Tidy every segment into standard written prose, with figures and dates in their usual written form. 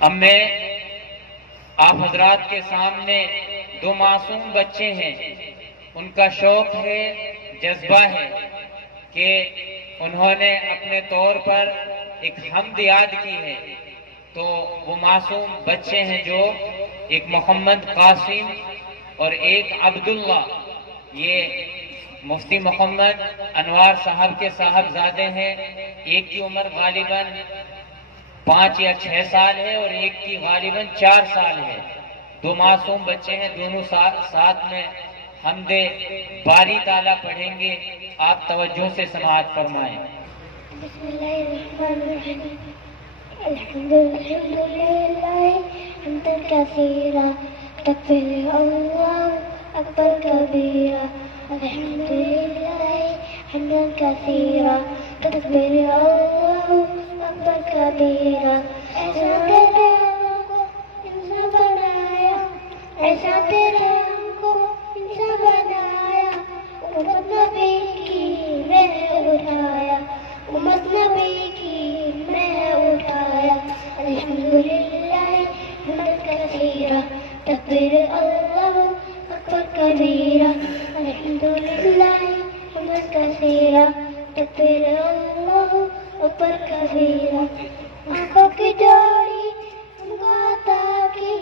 अब मैं आप हजरात के सामने दो मासूम बच्चे हैं, उनका शौक है, जज्बा है कि उन्होंने अपने तौर पर एक हम्द याद की है। तो वो मासूम बच्चे हैं जो एक मोहम्मद कासिम और एक अब्दुल्ला, ये मुफ्ती मोहम्मद अनवार साहब के साहबजादे हैं। एक की उम्र गालिबन 5 या 6 साल है और एक की गालिबन 4 साल है। दो मासूम बच्चे हैं, दोनों साथ में हमदे बारी ताला पढ़ेंगे। आप तवज्जो से समाअत फरमाएं। ऐसा तेरे हमको इंसान बनाया, ऐसा तेरे हमको इंसान बनाया। उम्मत नबी की मैं उठाया, उम्मत नबी की मैं उठाया। अल्हम्दुलिल्लाह हम्दन कसीरा, तकबीर अल्लाहु अकबर कबीरा। अल्हम्दुलिल्लाह हम्दन कसीरा, तकबीर अल्लाहु अकबर कबीरा। आंखों की जोड़ी हमको अता की,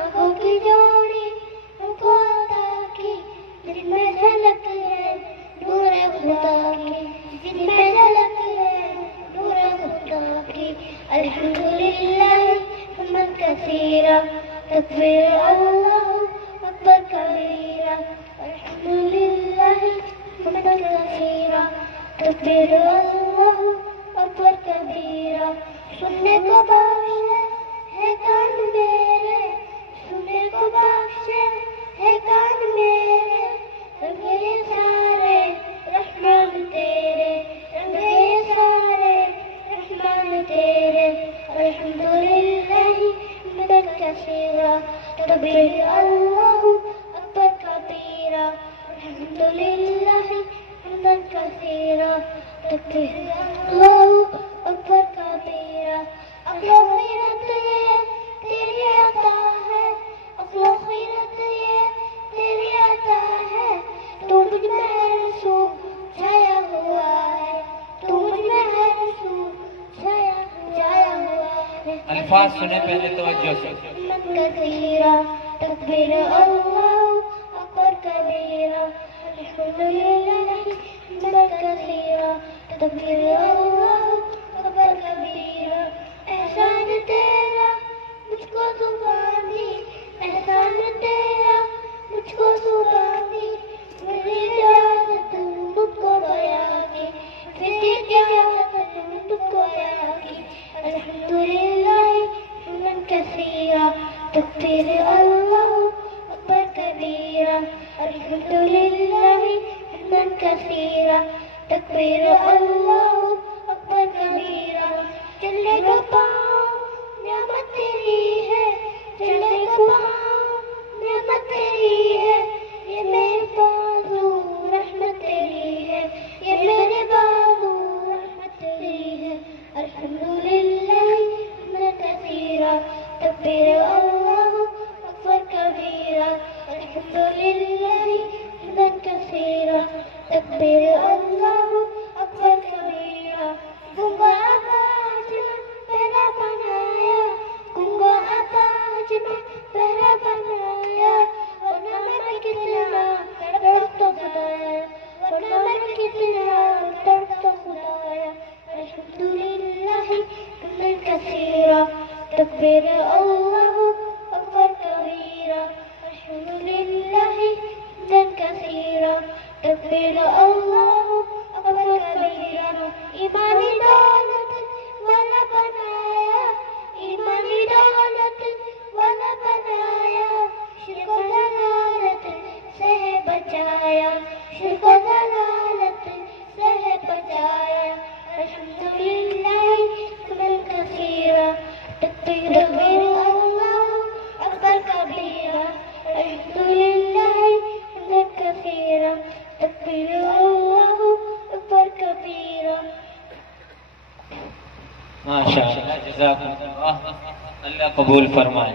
आंखों की जोड़ी हमको अता की। दिल में झलक है नूर खुदा की, दिल में झलक है नूर खुदा की। अल्हम्दुलिल्लाह हम्दन कसीरा, तकबीर अल्लाहु अकबर कबीरा। अल्हम्दुलिल्लाह हम्दन कसीरा, तकबीर अल्लाहु अकबर कबीरा। सुनने को बख्शे है कान मेरे, सुनने को बख्शे है कान मेरे। रंगे सारे रहमान तेरे, रंगे सारे रहमान तेरे। अल्हम्दुलिल्लाह हम्दन कसीरा, तकबीर अल्लाहु अकबर कबीरा। अल्हम्दुलिल्लाह हम्दन कसीरा, तकबीर अल्लाहु अकबर कबीरा। अक्लो खैरत ये तेरी अता है, अक्लो खैरत ये तेरी अता है। तू मुझ में हर सू छाया हुआ है, तू मुझ में हर सू छाया हुआ है। अल्फाज सुने पहले तवज्जो से। कसीरा, तकबीर अल्लाहु अकबर कबीरा। अल्हम्दुलिल्लाह हम्दन कसीरा, तकबीर अल्लाहु अकबर कबीरा। एहसान तेरा मुझको जुबान दी, एहसान तेरा मुझको जुबान दी। मेरी इजाजत तुझको बयां की, मेरी इजाजत तुझको बयां की। अल्हम्दुलिल्लाह हम्दन कसीरा, तकबीर अल्लाहु अकबर कबीरा। अल्हम्दुलिल्लाह हम्दन कसीरा, तकबीर अल्लाहु अकबर कबीरा। चलने को पाँव नियामत तेरी है, चलने को पाँव नियामत तेरी है। ये मेरे बाजू रहमत तेरी है, ये मेरे बाजू रहमत तेरी है। अल्हम्दुलिल्लाह हम्दन कसीरा, तकबीर अल्लाहु अकबर कबीरा। अल्हम्दुलिल्लाह हम्दन कसीरा, तकबीर अल्लाहु अकबर कबीरा। गूंगा आकाश में पहरा बनाया, गूंगा आकाश में पहरा बनाया। वरना मैं कितना तड़प तो खुदाया, वरना मैं कितना तड़प तो खुदाया। अल्हम्दुलिल्लाह हम्दन कसीरा, तकबीर अल्लाहु अकबर कबीरा। अल्हम्दुलिल्लाह हम्दन कसीरा, तकबीर अल्लाहु अकबर कबीरा। ईमानी दौलत वाला बनाया, ईमानी दौलत वाला बनाया। शिर्क व ज़लालत से है बचाया, शिर्क व ज़लालत से है बचाया। अल्हम्दुलिल्लाह हम्दन कसीरा, तकबीर अल्लाहु अकबर कबीरा। अल्हम्दुलिल्लाह हम्दन कसीरा, तकबीर अल्लाहु अकबर कबीरा। माशाअल्लाह, जज़ाकुमुल्लाह। अल्लाह कबूल फरमाए।